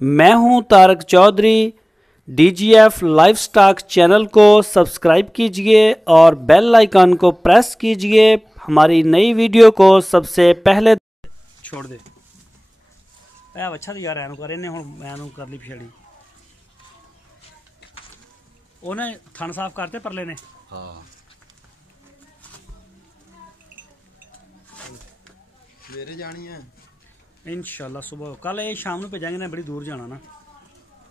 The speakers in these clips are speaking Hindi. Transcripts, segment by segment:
मैं हूं Tarak Chaudhary. DGF livestock channel को सब्सक्राइब कीजिए और बेल आइकन को प्रेस कीजिए हमारी नई वीडियो को सबसे पहले। छोड़ दे अच्छा तो यार कर इन्हें हुण मैं कर ली पिछड़ी उन्हें थन साफ करते परले ने। हाँ सवेरे जानी है इंशाल्लाह सुबह कल ये शाम को भेजांगे ना, बड़ी दूर जाना ना,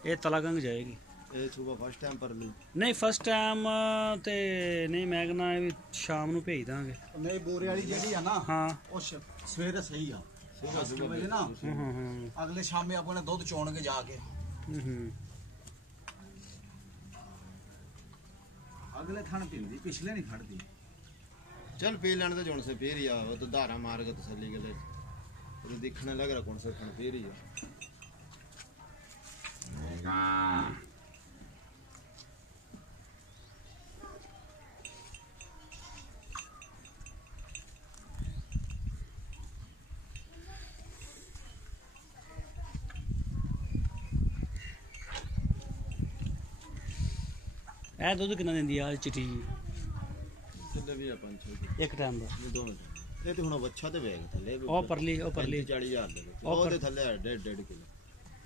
ये तलागंग जाएगी। ये सुबह फर्स्ट टाइम पर ली नहीं फर्स्ट टाइम ते नहीं मैं कहना भी शाम को भेज देंगे। नहीं बोरे वाली जेडी है ना, हाँ वो सवेरे सही आ 10 बजे ना अगले शाम में अपने दूध चोण के जाके अगले थान पींदी पिछले नहीं खड़ती। चल पी लेने तो जोन से फिर ही आ वो तो धारा मार के तसल्ली के लिए तो दिखने लग रहा कौन सा खन फिर ही है। ए दुध कितना देंदी आ चिट्ठी कितने भी है 5-6 एक टाइम दा दोनों ये तो हुन बच्चा ते वेग थले ओ परली 40,000 दे ओ ते थले 1.5 किलो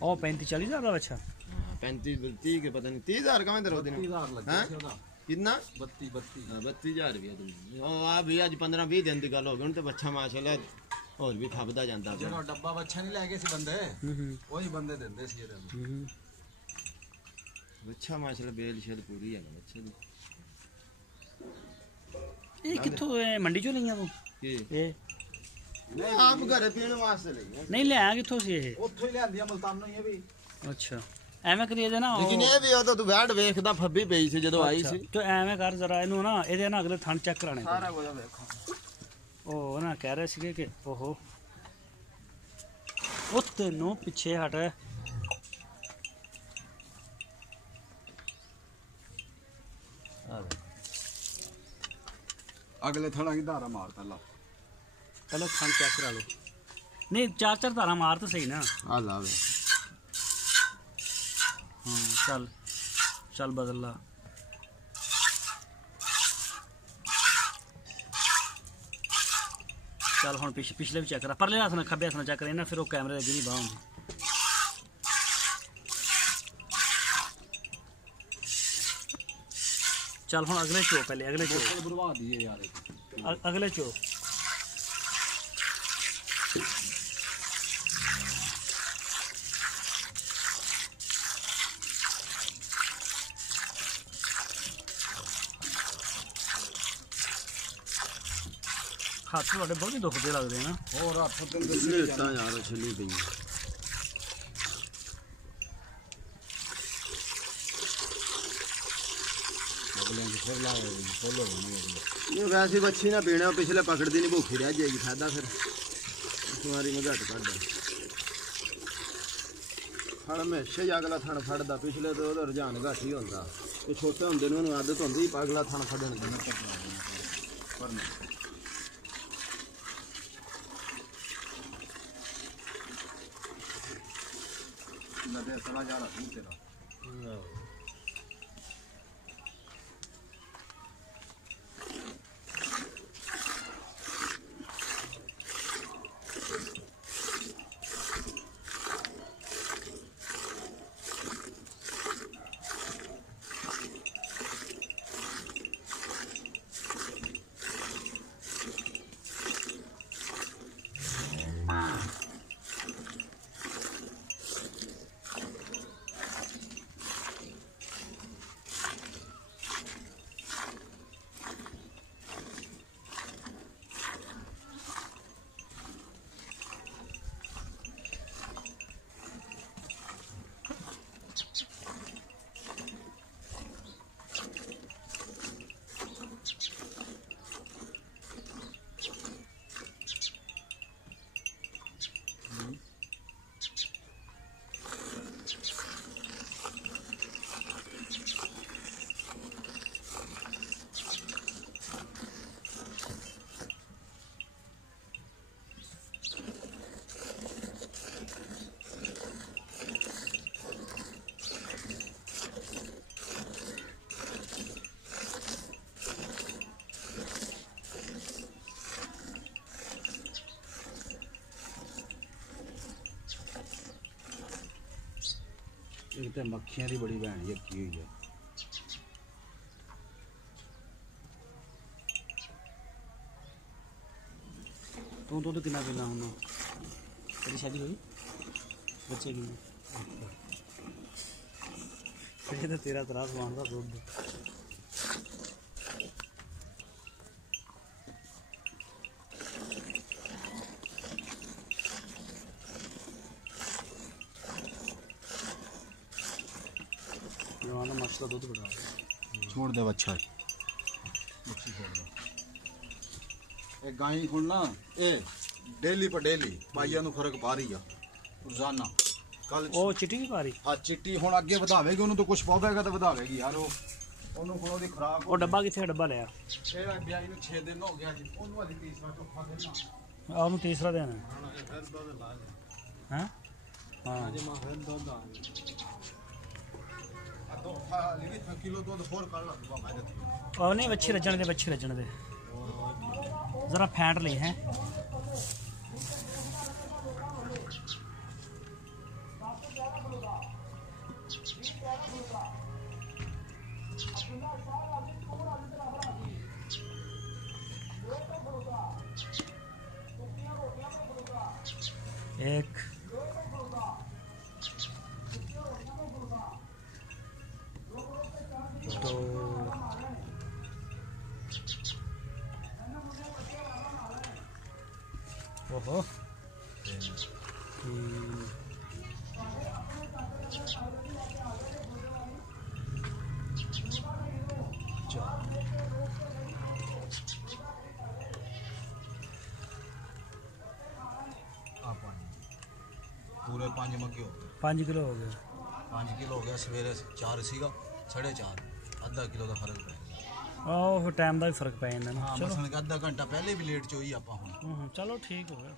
ओ 35-40 हज़ार दा बच्चा। हां 35-30 के पता नहीं 30,000 का में दे रोदी 30,000 लगे सी ओदा कितना 32 हां 32,000 भी है ओ आ भी आज 15-20 दिन दी गल हो गई हुन ते बच्चा माशाल्लाह और भी खपदा जांदा जो डब्बा बच्चा नहीं लेके सी बंदे वही बंदे देंदे सी ये बच्चा माशाल्लाह बेल शेल पूरी है बच्चे दी। ये किथों मंडी चो लिया तू की ये नहीं आप घरे पीने वास्ते ले नहीं ले आया किथों सी ये ਉੱਥੋਂ ਹੀ ਲਿਆਂਦੀਆਂ ਮਲਤਾਨੋਂ ਇਹ ਵੀ। अच्छा ਐਵੇਂ ਕਰੀਏ ਜੇ ਨਾ लेकिन ये भी तो तू बैठ ਵੇਖਦਾ ਫੱਬੀ ਪਈ ਸੀ ਜਦੋਂ ਆਈ ਸੀ तो ਐਵੇਂ ਕਰ ਜ਼ਰਾ ਇਹਨੂੰ ਨਾ ਇਹਦੇ ਨਾ ਅਗਲੇ ਥਣ ਚੈੱਕ ਕਰਾਣੇ ਸਾਰਾ ਕੁਝ ਵੇਖੋ ਉਹ ਨਾ ਕਹਿ ਰਹੇ ਸੀਗੇ ਕਿ ਓਹੋ ਉੱਤੇ ਨੂੰ ਪਿੱਛੇ ਹਟ ਅਗਲੇ ਥਣਾ ਕੀ ਧਾਰਾ ਮਾਰ ਪਹਿਲਾਂ पहले थन चेक करा लो। नहीं 4-4 धारा मार तो सही ना। आ ला वे हाँ चल चल बदल ला चल हुन पिछले भी चेक करा परले हाथ ना खब्बे हाथ ना चेक करा ना फिर वो कैमरे अगे नहीं बाह होंदी। चल हुन अगले चो पहले अगले चो ਬਰਵਾ ਦਈਏ ਯਾਰ अगले चो हाथ थोड़े बहुत ही दुखते लगते हैं ना। ਹੋਰ ਹੱਥ ਤੇ लेटा यार छली पई ਅਗਲੇ ਨੂੰ ਫਿਰ ਲਾਏ ਫੋਲੋ ਹੋਣੀ ये वैसी बच्ची ना पीने पिछले पकड़दी नहीं भूखी रह जाएगी फायदा फिर तुम्हारी में घट कर फड़ हमेशा ही अगला थन फड़दा पिछले तो ओदा रुझान घट ही होंदा ते छोटे हुंदे ने ओनू आदत हुंदी अगला थन फड़न दी पर ਨਦੇ ਸਲਾ ਜਾ ਰਹਾ ਸੀ ਤੇਰਾ एक तो मक्खियां दी बड़ी भैन जक्की हुई है। तू दुध कितना पीना हूं? तेरी शादी हुई? बच्चे की? तो तेरा त्रास मानता दूध। मछला दूध बढ़ा छोड़ दे बच्चा, बच्ची छोड़ दे। एक गाय हुण ना ए डेली पर डेली पाइया नु फर्क पा रही है रोजाना। कल ओ चिट्टी भी पा रही? हाँ चिट्टी हुण अगे वधावेगी, ओनू तो कुछ पावेगा तो वधावेगी यार। ओनू हुण ओदी खुराक ओ डब्बा किथे? डब्बा लिया छेड़ा ब्याई नु 6 दिन हो गया जी। ओनू वाली तीसरा चौथा दिन ना आ ओनू तीसरा दिन है। हां हां जे मां फिर दूध आ तो किलो दूध होर कर ला फायदा। ओ नहीं बच्चे रजण दे, बच्चे रजण दे जरा फैट ले हैं। एक दो ओहो तीन चार पूरे 5 मग्गे हो गए। 5 किलो हो गए। 5 किलो हो गया। सवेरे 4 सीगा 4.5 आधा किलो का फर्क पै गया। आहो टाइम का भी फर्क पै जांदा ना। हाँ मसलन कि आधा घंटा पहले भी लेट चोई आपां हुण। चलो ठीक हो गया।